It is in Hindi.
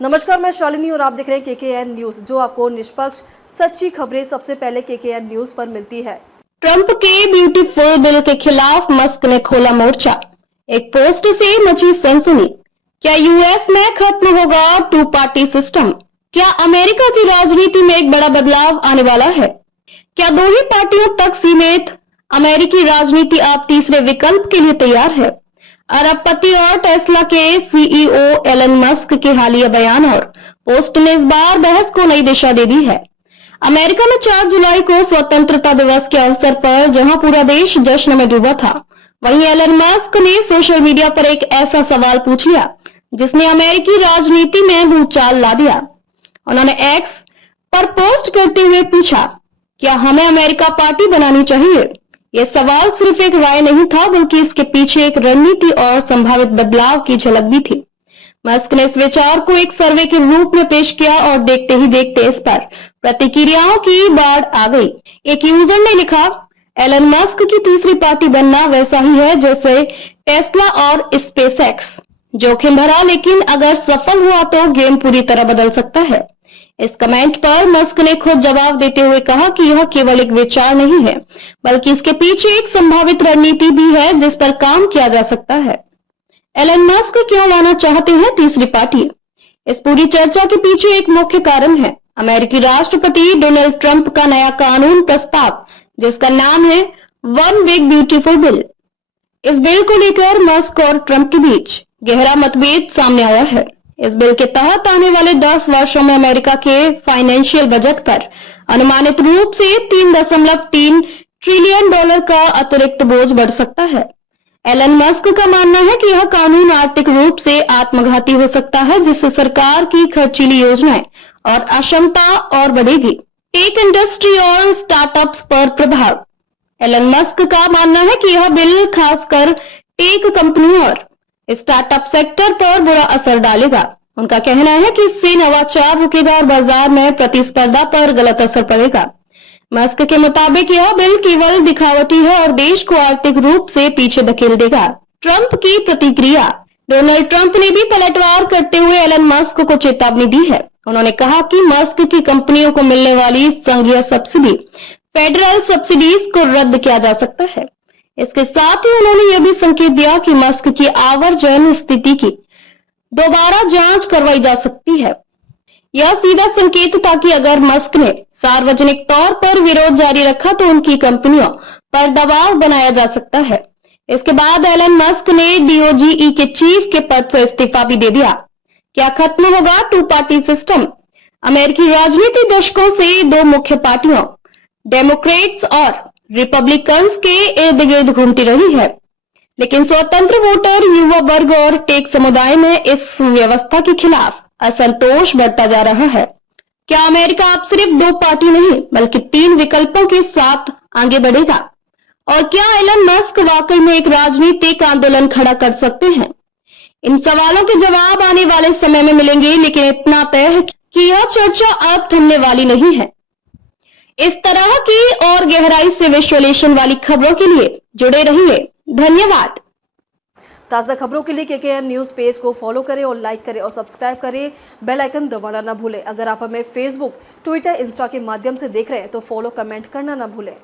नमस्कार, मैं शालिनी और आप देख रहे हैं केकेएन न्यूज, जो आपको निष्पक्ष सच्ची खबरें सबसे पहले केकेएन न्यूज पर मिलती है। ट्रंप के ब्यूटीफुल बिल के खिलाफ मस्क ने खोला मोर्चा। एक पोस्ट से मची सनसनी। क्या यूएस में खत्म होगा टू पार्टी सिस्टम? क्या अमेरिका की राजनीति में एक बड़ा बदलाव आने वाला है? क्या दो ही पार्टियों तक सीमित अमेरिकी राजनीति अब तीसरे विकल्प के लिए तैयार है? अरबपति और टेस्ला के सीईओ एलन मस्क के हालिया बयान और पोस्ट ने इस बार बहस को नई दिशा दे दी है। अमेरिका में 4 जुलाई को स्वतंत्रता दिवस के अवसर पर जहां पूरा देश जश्न में डूबा था, वहीं एलन मस्क ने सोशल मीडिया पर एक ऐसा सवाल पूछ लिया जिसने अमेरिकी राजनीति में भूचाल ला दिया। उन्होंने एक्स पर पोस्ट करते हुए पूछा, क्या हमें अमेरिका पार्टी बनानी चाहिए? यह सवाल सिर्फ एक राय नहीं था, बल्कि इसके पीछे एक रणनीति और संभावित बदलाव की झलक भी थी। मस्क ने इस विचार को एक सर्वे के रूप में पेश किया और देखते ही देखते इस पर प्रतिक्रियाओं की बाढ़ आ गई। एक यूजर ने लिखा, एलन मस्क की तीसरी पार्टी बनना वैसा ही है जैसे टेस्ला और स्पेसएक्स। जोखिम भरा, लेकिन अगर सफल हुआ तो गेम पूरी तरह बदल सकता है। इस कमेंट पर मस्क ने खुद जवाब देते हुए कहा कि यह केवल एक विचार नहीं है, बल्कि इसके पीछे एक संभावित रणनीति भी है जिस पर काम किया जा सकता है। एलन मस्क क्यों लाना चाहते हैं तीसरी पार्टी? इस पूरी चर्चा के पीछे एक मुख्य कारण है अमेरिकी राष्ट्रपति डोनाल्ड ट्रंप का नया कानून प्रस्ताव, जिसका नाम है वन बिग ब्यूटीफुल बिल। इस बिल को लेकर मस्क और ट्रंप के बीच गहरा मतभेद सामने आया है। इस बिल के तहत आने वाले 10 वर्षों में अमेरिका के फाइनेंशियल बजट पर अनुमानित रूप से $3.3 ट्रिलियन का अतिरिक्त बोझ बढ़ सकता है। एलन मस्क का मानना है कि यह कानून आर्थिक रूप से आत्मघाती हो सकता है, जिससे सरकार की खर्चीली योजनाएं और अक्षमता और बढ़ेगी। टेक इंडस्ट्री और स्टार्टअप्स पर प्रभाव। एलन मस्क का मानना है कि यह बिल खासकर टेक कंपनियों और स्टार्टअप सेक्टर पर बुरा असर डालेगा। उनका कहना है कि इससे नवाचार रुकेगा और बाजार में प्रतिस्पर्धा पर गलत असर पड़ेगा। मस्क के मुताबिक यह बिल केवल दिखावटी है और देश को आर्थिक रूप से पीछे धकेल देगा। ट्रंप की प्रतिक्रिया। डोनाल्ड ट्रंप ने भी पलटवार करते हुए एलन मस्क को चेतावनी दी है। उन्होंने कहा कि मस्क की कंपनियों को मिलने वाली संघीय सब्सिडी, फेडरल सब्सिडीज को रद्द किया जा सकता है। इसके साथ ही उन्होंने यह भी संकेत दिया कि मस्क की आवर्जन स्थिति की दोबारा जांच करवाई जा सकती है। यह सीधा संकेत था कि अगर मस्क ने सार्वजनिक तौर पर विरोध जारी रखा तो उनकी कंपनियों पर दबाव बनाया जा सकता है। इसके बाद एलन मस्क ने डीओजीई के चीफ के पद से इस्तीफा भी दे दिया। क्या खत्म होगा टू पार्टी सिस्टम? अमेरिकी राजनीति दशकों से दो मुख्य पार्टियों, डेमोक्रेट्स और रिपब्लिकन्स के इर्द गिर्द घूमती रही है, लेकिन स्वतंत्र वोटर, युवा वर्ग और टेक समुदाय में इस व्यवस्था के खिलाफ असंतोष बढ़ता जा रहा है। क्या अमेरिका अब सिर्फ 2 पार्टी नहीं बल्कि 3 विकल्पों के साथ आगे बढ़ेगा? और क्या एलन मस्क वाकई में एक राजनीतिक आंदोलन खड़ा कर सकते हैं? इन सवालों के जवाब आने वाले समय में मिलेंगे, लेकिन इतना तय है कि यह चर्चा अब थमने वाली नहीं है। इस तरह की और गहराई से विश्लेषण वाली खबरों के लिए जुड़े रहिए। धन्यवाद। ताज़ा खबरों के लिए केकेएन न्यूज पेज को फॉलो करें और लाइक करें और सब्सक्राइब करें। बेल आइकन दबाना ना भूलें। अगर आप हमें फेसबुक, ट्विटर, इंस्टा के माध्यम से देख रहे हैं तो फॉलो, कमेंट करना ना भूलें।